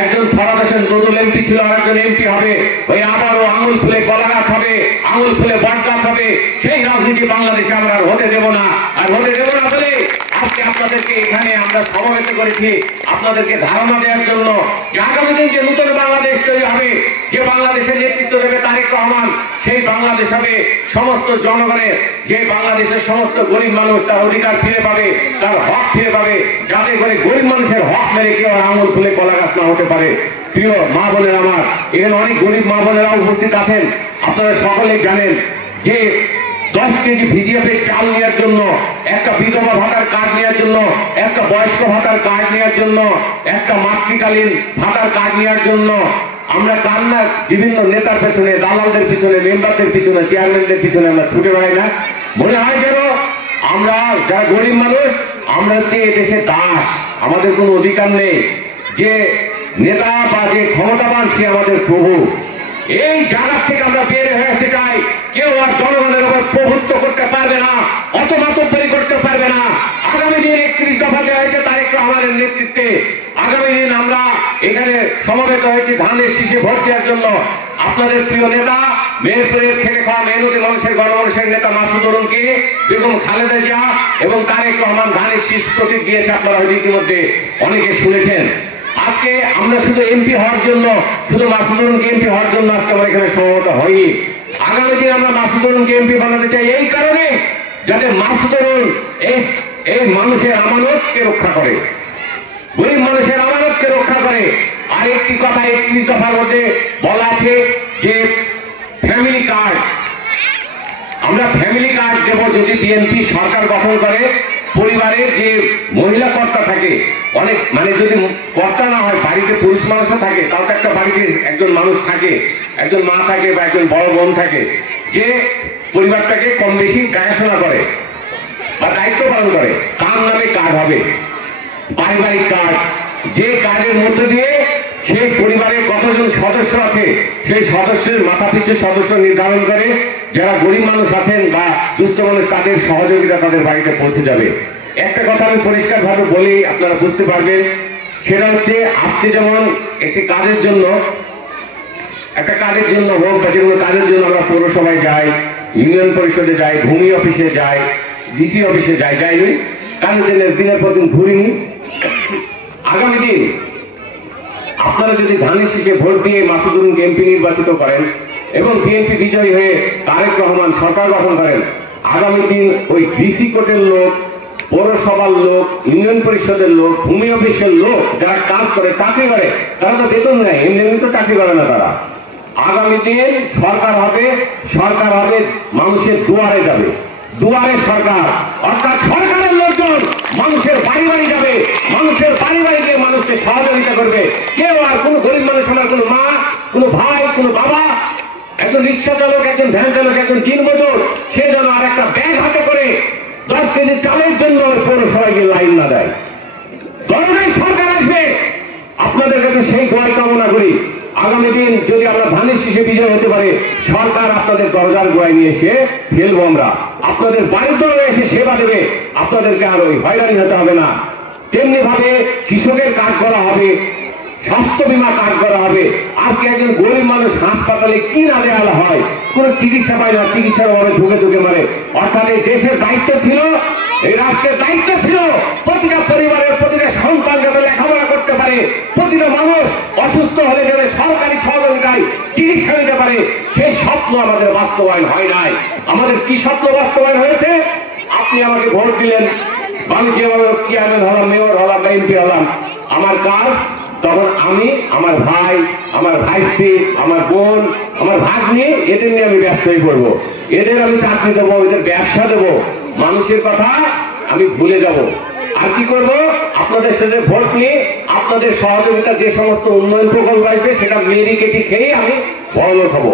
একজন ফরাদ হোসেন নতুন এমপি ছিল, আর একজন এমপি হবে, ওই আবারও আঙুল ফুলে কলা গাছ হবে, আঙুল ফুলে বট গাছ হবে। সেই রাজনীতি বাংলাদেশে আমরা আর হতে দেব না। আর হতে দেব না বলে আজকে আপনাদেরকে এখানে আমরা সমবেত করেছি, আপনাদেরকে ধারণা দেওয়ার জন্য যে আগামী দিন যে নতুন বাংলাদেশ তৈরি হবে, যে বাংলাদেশের নেতৃত্ব দেবে তারেক রহমান, সেই বাংলাদেশ হবে সমস্ত জনগণের, যে বাংলাদেশের সমস্ত গরিব মানুষ তার অধিকার ফিরে পাবে, তার হক ফিরে পাবে, যাতে করে গরিব মানুষের হক মেরে কেউ আঙুল ফুলে কলা গাছ না হতে পারে। প্রিয় মা বোনের আমার, এখানে অনেক গরিব মা বোনেরা উপস্থিত আছেন। আপনারা সকলেই জানেন যে 10 কেজি ভিজিএফের চাল নেওয়ার জন্য, একটা বিধবা ভাতার কার্ড নেওয়ার জন্য, একটা বয়স্ক ভাতার কার্ড নেওয়ার জন্য, একটা মাতৃকালীন ভাতার কার্ড নেওয়ার জন্য আমরা কান্না বিভিন্ন নেতার পেছনে, দালালদের পিছনে, মেম্বারদের পিছনে, চেয়ারম্যানদের পিছনে আমরা ছুটে বেড়াই না? মনে হয় যেন আমরা যারা গরিব মানুষ, আমরা হচ্ছে এদেশের দাস, আমাদের কোনো অধিকার নেই। যে নেতা বা যে ক্ষমতাবান সে আমাদের প্রভু। এই জায়গা থেকে আমরা বের হয়ে আসতে চাই। কেউ আর জনগণের উপর প্রভুত্ব করতে পারবে না, অতমাতব্বরি করতে পারবে না। আগামী দিন 31 দফা দেওয়া হয়েছে তারেক রহমানের নেতৃত্বে। আগামী দিন আমরা এখানে সমবেত হয়েছি ধানের শীষে ভোট দেওয়ার জন্য। আপনাদের প্রিয় নেতা, মেহেরপুরের খেটে খাওয়া মেহনতি মানুষের গণমানুষের নেতা মাসুদ অরুণকে বেগম খালেদা জিয়া এবং তারেক রহমান ধানের শীষ প্রতীক দিয়েছে। আপনারা হয়তো ইতিমধ্যে অনেকে শুনেছেন। আজকে আমরা শুধু এমপি হওয়ার জন্য, শুধু মাসুদ অরুণকে এমপি হওয়ার জন্য আজকে আমরা এখানে সমবেত হইনি। আগামী দিন আমরা মাসুদ অরুণকে এমপি বানাতে চাই এই কারণে, যাতে মাসুদ অরুণ এই মানুষের আমানতকে রক্ষা করে, গরিব মানুষের আমানতকে রক্ষা করে। আর একটি কথা 31 দফার মধ্যে বলা আছে যে ফ্যামিলি কার্ড, আমরা ফ্যামিলি কার্ড দেব যদি বিএনপি সরকার গঠন করে। পরিবারে যে মহিলা কর্তা থাকে, অনেক মানে যদি কর্তা না হয়, বাড়িতে পুরুষ মানুষও থাকে, তাও তো একটা বাড়িতে একজন মানুষ থাকে, একজন মা থাকে বা একজন বড় বোন থাকে, যে পরিবারটাকে কম বেশি দেখাশোনা করে বা দায়িত্ব পালন করে, তার নামে কার্ড হবে, পারিবারিক কার্ড। যে কার্ডের মধ্যে দিয়ে সেই পরিবারে কতজন সদস্য আছে, সেই সদস্যের মাথা পিছু সদস্য নির্ধারণ করে, যারা গরিব মানুষ আছেন বা দুস্থ মানুষ তাদের সহযোগিতা তাদের বাড়িতে পৌঁছে যাবে। একটা কথা আমি পরিষ্কার ভাবে বলি, আপনারা বুঝতে পারবেন। সেটা হচ্ছে আজকে যেমন একটি কাজের জন্য, একটা কাজের জন্য হোক বা যে কোনো কাজের জন্য আমরা পৌরসভায় যাই, ইউনিয়ন পরিষদে যাই, ভূমি অফিসে যাই, ডিসি অফিসে যাইনি, কাজের জন্য দিনের পর দিন ঘুরিনি। আগামী দিন আপনারা যদি ধানের শীষে ভোট দিয়ে মাসুদ অরুণকে এমপি নির্বাচিত করেন এবং বিএনপি বিজয়ী হয়ে তারেক রহমান সরকার গঠন করেন, আগামী দিন ওই ডিসি কোর্টের লোক, পৌরসভার লোক, ইউনিয়ন পরিষদের লোক, ভূমি অফিসের লোক যারা কাজ করে, চাকরি করে, তারা তো বেতন নেয়, এমনি এমনি তো চাকরি করে না তারা। আগামী দিন সরকার হবে মানুষের দুয়ারে যাবে, দুয়ারে সরকার, অর্থাৎ সরকারের লোকজন মানুষের বাড়ি বাড়ি যাবে, মানুষের বাড়ি বাড়ি গিয়ে মানুষকে সহযোগিতা করবে। কেউ আর কোনো গরিব মানুষ, আমার কোনো মা, কোনো ভাই, কোনো বাবা, একজন রিক্সা চালক, একজন ভ্যান চালক, একজন দিনমজুর, সে যেন আর একটা ব্যাগ হাতে করে 10 কেজি চালের জন্য পৌরসভায় গিয়ে লাইন না দেয়। দরকার সরকার আসবে, আপনাদের কাছে সেই দোয়া কামনা করি। আগামী দিন যদি আমরা ধানের শীষে বিজয় হতে পারে, সরকার আপনাদের দরজার গোয়ায় নিয়ে এসে ফেলবো আমরা, আপনাদের বাড়িতে এসে সেবা দেবে, আপনাদেরকে আর ওই হয়রানি হতে হবে না। তেমনি ভাবে কৃষকের কাজ করা হবে, স্বাস্থ্য বীমা কাজ করা হবে। আজকে একজন গরিব মানুষ হাসপাতালে কি না দেওয়া হয়, কোনো চিকিৎসা পায় না, চিকিৎসার অভাবে ধুকে মারে। অর্থাৎ এই দেশের দায়িত্ব ছিল, এই রাষ্ট্রের দায়িত্ব ছিল প্রতিটা পরিবারের প্রতিটা সন্তান যাতে লেখাপড়া করতে পারে, প্রতিটা মানুষ অসুস্থ হলে যাতে সরকারি সহযোগিতায় চিকিৎসা নিতে পারে। সেই স্বপ্ন আমাদের বাস্তবায়ন হয় নাই। আমাদের কি স্বপ্ন বাস্তবায়ন হয়েছে? আপনি আমাকে ভোট দিলেন, আমি যেভাবে চেয়ারম্যান হলাম, মেয়র হলাম বা এমপি হলাম, আমার কাজ তখন আমি, আমার ভাই, আমার ভাইস্ত্রী, আমার বোন, আমার ভাগ্নি, এদের নিয়ে আমি ব্যস্ত হয়ে পড়বো। এদের আমি চাকরি দেবো, এদের ব্যবসা দেবো, মানুষের কথা আমি ভুলে যাব। আর কি করবো? আপনাদের সাথে ভোট নিয়ে আপনাদের সহযোগিতা যে সমস্ত উন্নয়ন প্রকল্প আসবে সেটা মেরি কেটে খেয়ে আমি বড়লোক হবো।